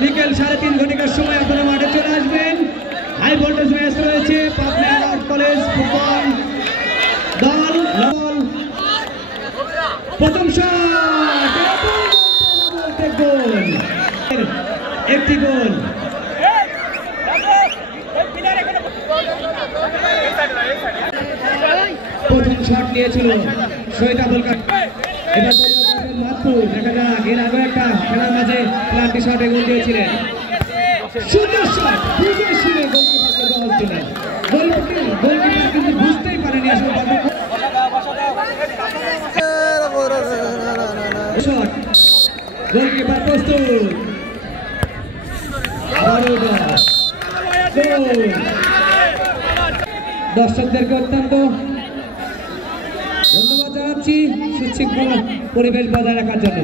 বিকেল 3:30 ঘটিকার সময় আপনারা মাঠে চলে আসবেন। হাই ভোল্টেজ ম্যাচ রয়েছে পাবনা কলেজ ফুটবল দল। প্রথম শট, গোল, একটি গোল। প্রথম শট নিয়েছিল শহীদ আবুল কালাম। এবার মাহফুজ, দেখা যাক এর আগে একটা খেলার মাঝে প্লান্টি শটে গোল দিয়েছিলেন। সুন্দর শট, বুঝে শুনে গোলকিপারকে জবাব দিলেন। গোলকিপার কিন্তু বুঝতেই পারেনি আসলে শট। গোলকিপার প্রস্তুত, দর্শকদেরকে অত্যন্ত ধন্যবাদ জানাচ্ছি সুশৃঙ্খল পরিবেশ বজায় রাখার জন্য।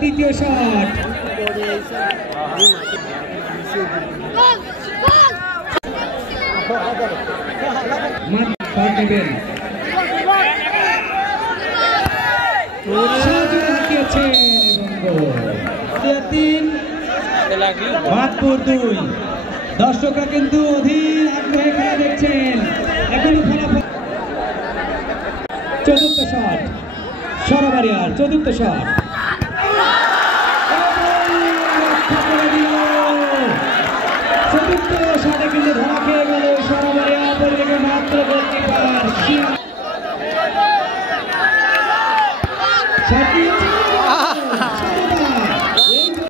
তৃতীয় শট, মাহফুজ 2। দর্শকরা কিন্তু অধীর আগ্রহে খেলা দেখছেন। এখনো ফলাফল। চতুর্থ শট, সরবারিয়ার চতুর্থ শট, চতুর্থ শটে কিন্তু ধরা খেয়ে গেল সরবারিয়া। পরিবেশে মাত্র গোলকিপার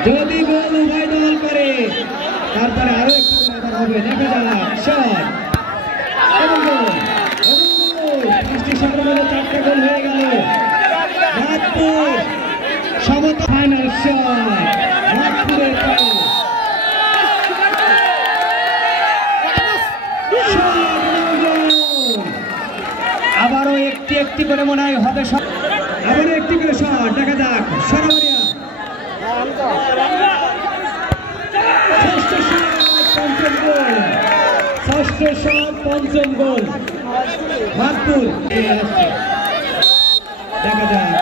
যদি গোল উভয় দল করে তারপরে আরো একটি হবে। দেখা যাক শট এবং গোল। 5টি শটের মধ্যে 4টা গোল হয়ে গেল। মাহফুজ সমতা ফাইনাল শট, মাহফুজের আবারও একটি করে মনে হয় হবে। আবারও একটি করে শট, দেখা যাক সরবারিয়া। ষষ্ঠ শট, পঞ্চম গোল মাহফুজ। দেখা যাক